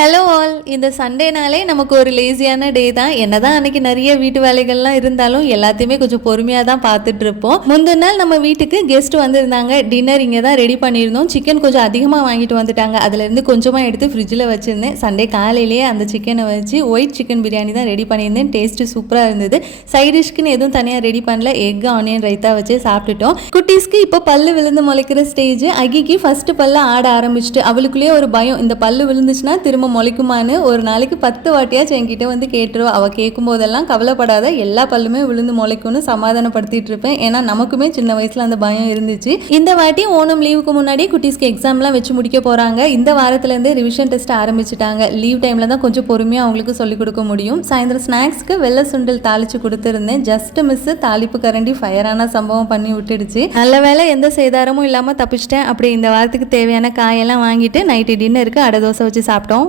Hello all. இந்த சண்டேனாலே நமக்கு ஒரு லேசியான டே தான். என்னதான் அன்னைக்கு நிறைய வீட்டு வேலைகள்லாம் இருந்தாலும் எல்லாத்தையுமே கொஞ்சம் பொறுமையாக தான் பார்த்துட்டு இருப்போம். முந்தின நாள் நம்ம வீட்டுக்கு கெஸ்ட் வந்திருந்தாங்க. டின்னர் இங்கே தான் ரெடி பண்ணியிருந்தோம். சிக்கன் கொஞ்சம் அதிகமாக வாங்கிட்டு வந்துட்டாங்க. அதுலேருந்து கொஞ்சமாக எடுத்து ஃப்ரிட்ஜில் வச்சுருந்தேன். சண்டே காலையிலேயே அந்த சிக்கனை வச்சு ஒயிட் சிக்கன் பிரியாணி தான் ரெடி பண்ணியிருந்தேன். டேஸ்ட்டு சூப்பராக இருந்தது. சைட் டிஷ்க்குன்னு எதுவும் தனியாக ரெடி பண்ணல. எக் ஆனியன் ரைத்தா வச்சு சாப்பிட்டுட்டோம். குட்டீஸ்க்கு இப்போ பல்லு விழுந்து முளைக்கிற ஸ்டேஜ். அகிக்கு ஃபர்ஸ்ட் பல்ல ஆட ஆரம்பிச்சுட்டு அவளுக்குள்ளேயே ஒரு பயம், இந்த பல்லு விழுந்துச்சுன்னா திரும்ப முளைக்குமான்னு ஒரு நாளைக்கு 10 வாட்டியாச்சும் என்கிட்ட வந்து கேட்டுருவா. அவள் கேட்கும் போதெல்லாம் கவலைப்படாத, எல்லா பல்லுமே விழுந்து முளைக்கும்னு சமாதானப்படுத்திட்டு இருப்பேன். ஏன்னா நமக்குமே சின்ன வயசுல அந்த பயம் இருந்துச்சு. இந்த வாட்டி ஓணம் லீவுக்கு முன்னாடி குட்டீஸ்க்கு எக்ஸாம்லாம் வச்சு முடிக்க போறாங்க. இந்த வாரத்துலேருந்து ரிவிஷன் டெஸ்ட் ஆரம்பிச்சுட்டாங்க. லீவ் டைம்ல தான் கொஞ்சம் பொறுமையாக அவங்களுக்கு சொல்லிக் கொடுக்க முடியும். சாயந்தரம் ஸ்நாக்ஸ்க்கு வெள்ளை சுண்டல் தாளிச்சு கொடுத்துருந்தேன். ஜஸ்ட் மிஸ் தாளிப்பு கரண்டி ஃபயரான சம்பவம் பண்ணி விட்டுடுச்சு. நல்ல வேலை எந்த சேதாரமும் இல்லாமல் தப்பிச்சிட்டேன். அப்படி இந்த வாரத்துக்கு தேவையான காயெல்லாம் வாங்கிட்டு நைட்டு டின்னருக்கு அடை தோசை வச்சு சாப்பிட்டோம்.